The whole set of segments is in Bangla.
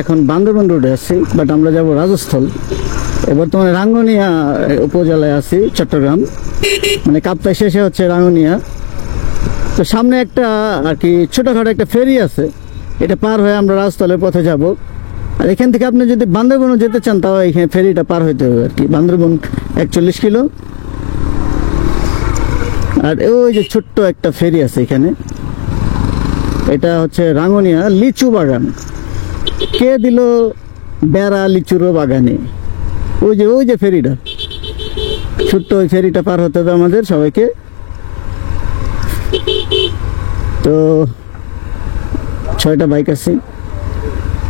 এখন বান্দরবান রোডে আছি, বাট আমরা যাব রাজস্থল। বর্তমানে রাঙ্গুনিয়া উপজেলায় আছি, চট্টগ্রাম, মানে কাপ্তাই শেষে হচ্ছে রাঙ্গুনিয়া। তো সামনে একটা আর কি ছোটখাটো একটা ফেরি আছে, এটা পার হয়ে আমরা রাজস্থলের পথে যাব। আর এখান থেকে আপনি যদি বান্দরবনও যেতে চান, তাও এখানে ফেরিটা পার হইতে হবে আর কি। বান্দরবন 41 কিলো। আর ওই যে ছোট্ট একটা ফেরি আছে এখানে, এটা হচ্ছে রাঙ্গুনিয়া লিচু বাগান। কে দিল বেড়া লিচুরও বাগানে? ওই যে ফেরিটা, ছোট্ট ওই ফেরিটা পার হতে হবে আমাদের সবাইকে। তো 6টা বাইক আছে,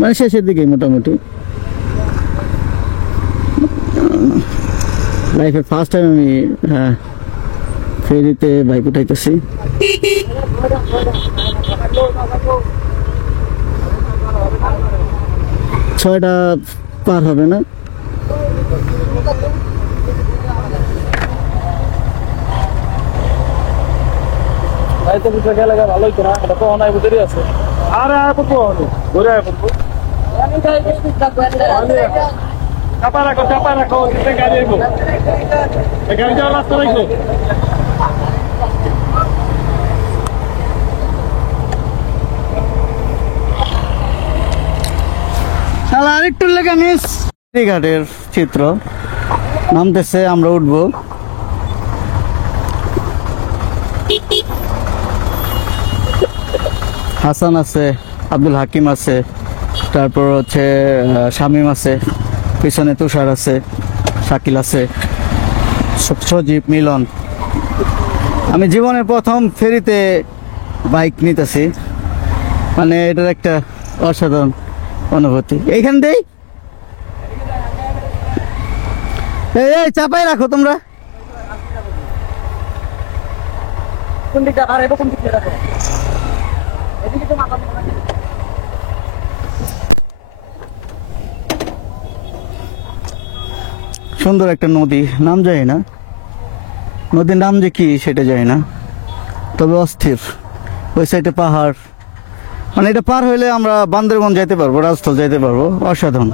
মানে শেষের দিকে মোটামুটি। লাইফে ফার্স্ট টাইম আমি ফেরিতে বাইক উঠাইতেছি। 6টা পার হবে না। ভালোই তো না, এটা তো অনায় ভিতরে আছে। আরে আয় পড়বো, ঘুরে আয় পড়বো। চাপা রাখো, গাড়ি আইবো, গাড়ি যাওয়ার রাস্তা রাখো। আরেকটু লেগে মিস ঘাটের চিত্র নামতেছে, আমরা উঠবো। হাসান আছে, আব্দুল হাকিম আছে, তারপর হচ্ছে শামীম আছে, পিছনে তুষার আছে, শাকিল আছে, সজীব, মিলন। আমি জীবনের প্রথম ফেরিতে বাইক নিতেছি, মানে এটার একটা অসাধারণ অনুভূতি। এইখান দেই এই চাপাই রাখো তোমরা। সুন্দর একটা নদী, নাম জানি না, নদীর নাম যে কি সেটা জানি না, তবে অস্থির। ওই সাইডে পাহাড়, মানে এটা পার হইলে আমরা বান্দরবন যাইতে পারবো, রাজস্থল যাইতে পারবো। অসাধারণ।